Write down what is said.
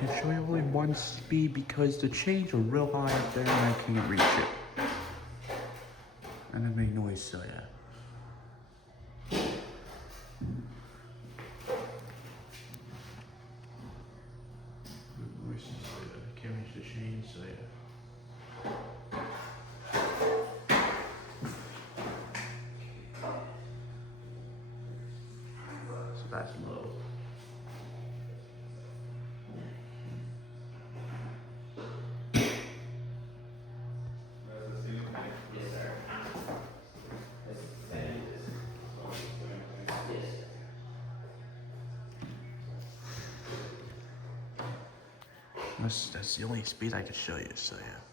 can show you only one speed because the chains are real high up there and I can't reach it. And it made noise, so yeah. I can't reach the chains, so yeah. So that's low. That's the only speed I can show you, so yeah.